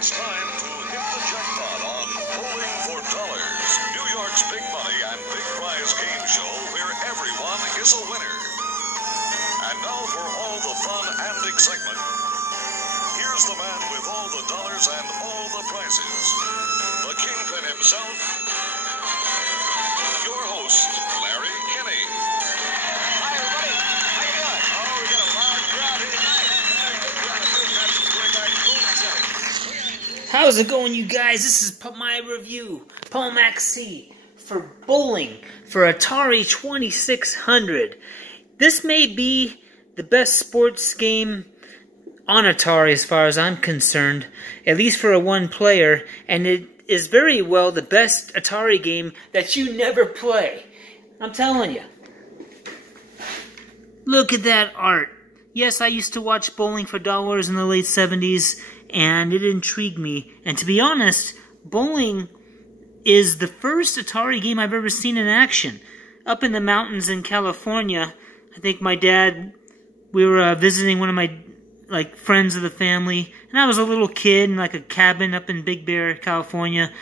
It's time to hit the jackpot on Bowling for Dollars, New York's big money and big prize game show where everyone is a winner. And now for all the fun and excitement, here's the man with all the dollars and all the prizes, the kingpin himself, your host, Larry Kinney. Hi, everybody. How you doing? Oh, we got a loud crowd here tonight. How's it going, you guys? This is my review, Paul Maxey, for Bowling for Atari 2600. This may be the best sports game on Atari as far as I'm concerned, at least for a one-player, and it is very well the best Atari game that you never play. I'm telling you. Look at that art. Yes, I used to watch Bowling for Dollars in the late 70s, and it intrigued me. And to be honest, Bowling is the first Atari game I've ever seen in action. Up in the mountains in California, I think my dad, we were visiting one of my friends of the family, and I was a little kid in a cabin up in Big Bear, California,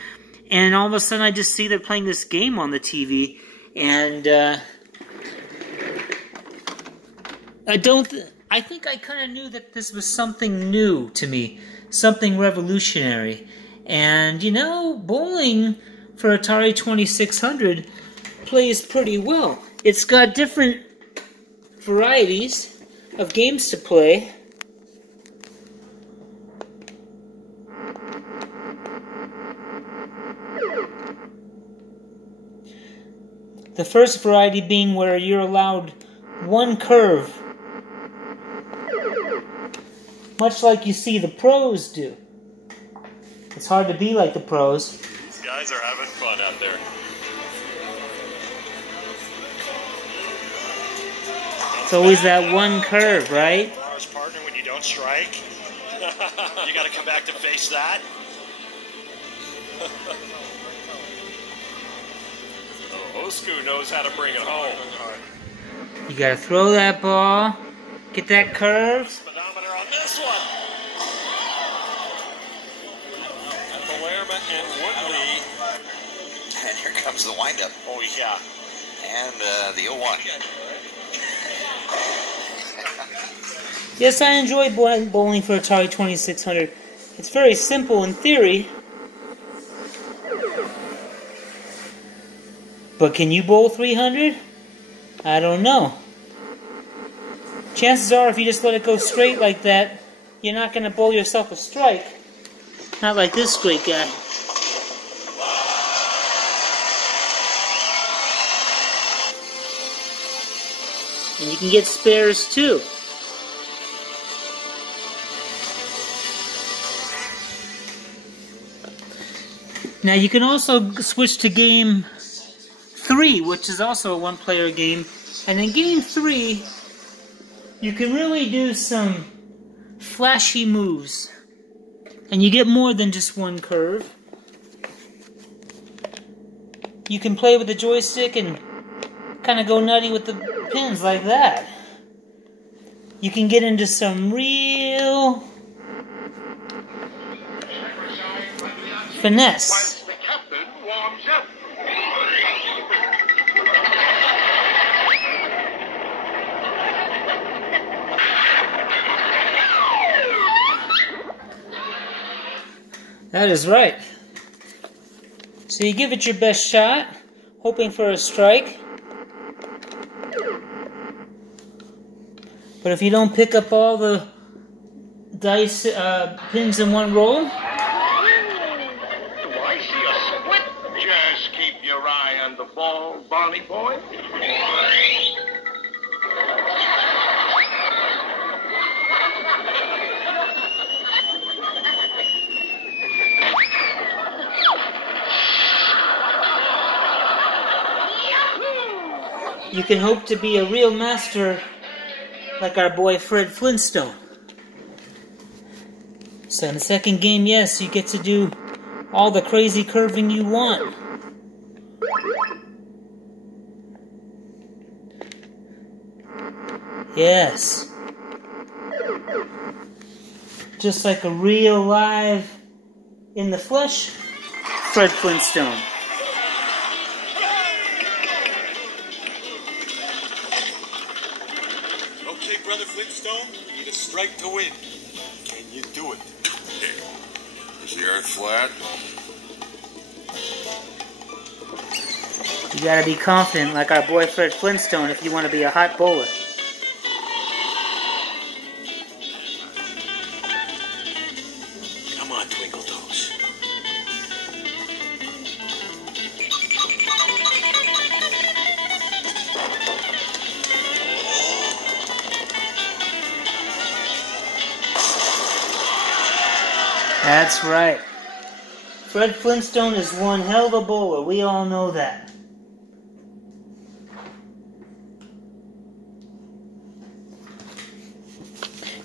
and all of a sudden I just see they're playing this game on the TV, and I think I kind of knew that this was something new to me, something revolutionary. And you know, Bowling for Atari 2600 plays pretty well. It's got different varieties of games to play. The first variety being where you're allowed one curve, much like you see the pros do. It's hard to be like the pros. These guys are having fun out there. It's always that one curve, right? As partner, when you don't strike, you got to come back to face that. Osku knows how to bring it home. You gotta throw that ball, get that curve. Speedometer on this one. Palermo and Woodley. And here comes the windup. Oh, yeah. And the 0-1. Yes, I enjoy Bowling for Atari 2600. It's very simple in theory. But can you bowl 300? I don't know. Chances are, if you just let it go straight like that, you're not going to bowl yourself a strike. Not like this great guy. And you can get spares too. Now you can also switch to game 3, which is also a one-player game. And in game 3, you can really do some flashy moves. And you get more than just one curve. You can play with the joystick and kind of go nutty with the pins like that. You can get into some real finesse. The captain warms up. That is right. So you give it your best shot, hoping for a strike. But if you don't pick up all the dice pins in one roll, Do I see a split? Just keep your eye on the ball, Barney boy. you can hope to be a real master like our boy Fred Flintstone. So in the second game, yes, you get to do all the crazy curving you want. Yes. Just like a real live In the flesh, Fred Flintstone. Okay, Brother Flintstone, you need a strike to win. Can you do it? Is the earth flat? You gotta be confident like our boy Fred Flintstone if you want to be a hot bowler. Come on, Twinkle Toes. That's right. Fred Flintstone is one hell of a bowler. We all know that.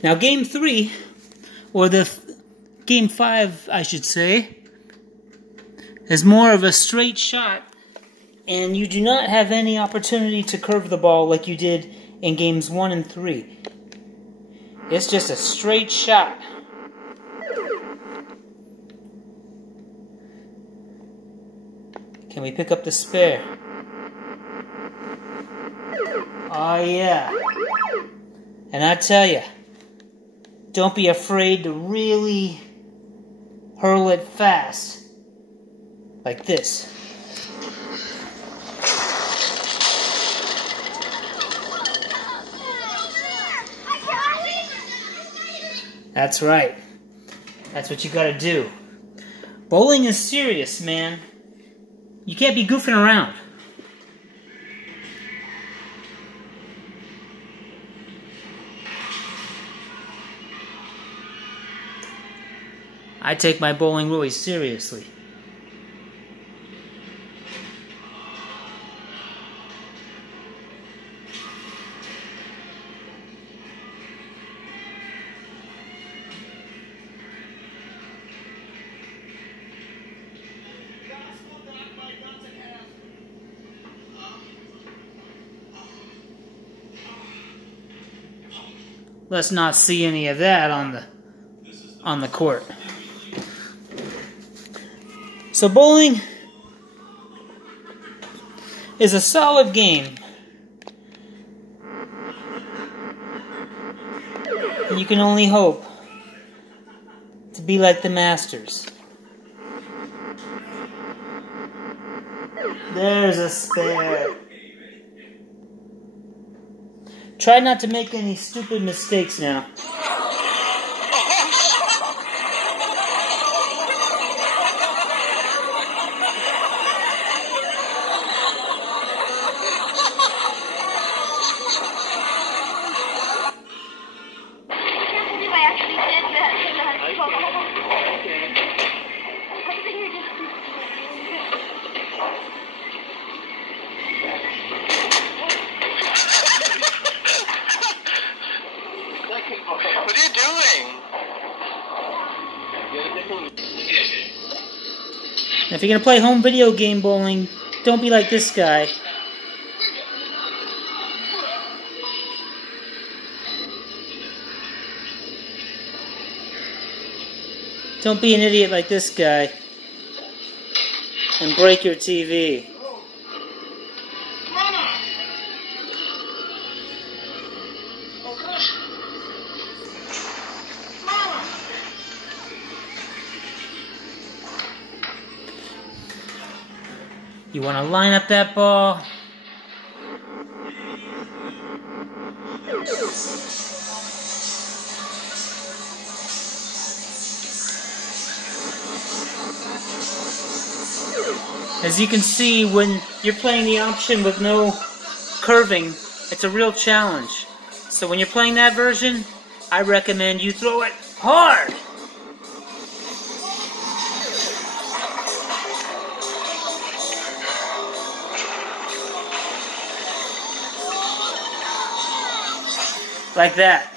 Now, Game 3, or Game 5, I should say, is more of a straight shot, and you do not have any opportunity to curve the ball like you did in Games 1 and 3. It's just a straight shot. Can we pick up the spare? Oh yeah. And I tell you, don't be afraid to really hurl it fast. Like this. That's right. That's what you gotta do. Bowling is serious, man. You can't be goofing around. I take my bowling really seriously. Let's not see any of that on the court. So bowling is a solid game. And you can only hope to be like the masters. There's a spare. Try not to make any stupid mistakes now. What are you doing? If you're going to play home video game bowling, don't be like this guy. Don't be an idiot like this guy and break your TV. You want to line up that ball. As you can see, when you're playing the option with no curving, it's a real challenge. So when you're playing that version, I recommend you throw it hard. Like that.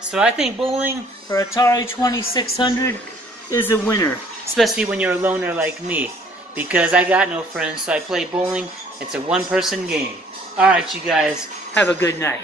So I think bowling for Atari 2600 is a winner, especially when you're a loner like me, because I got no friends, so I play bowling. It's a one-person game. Alright, you guys, have a good night.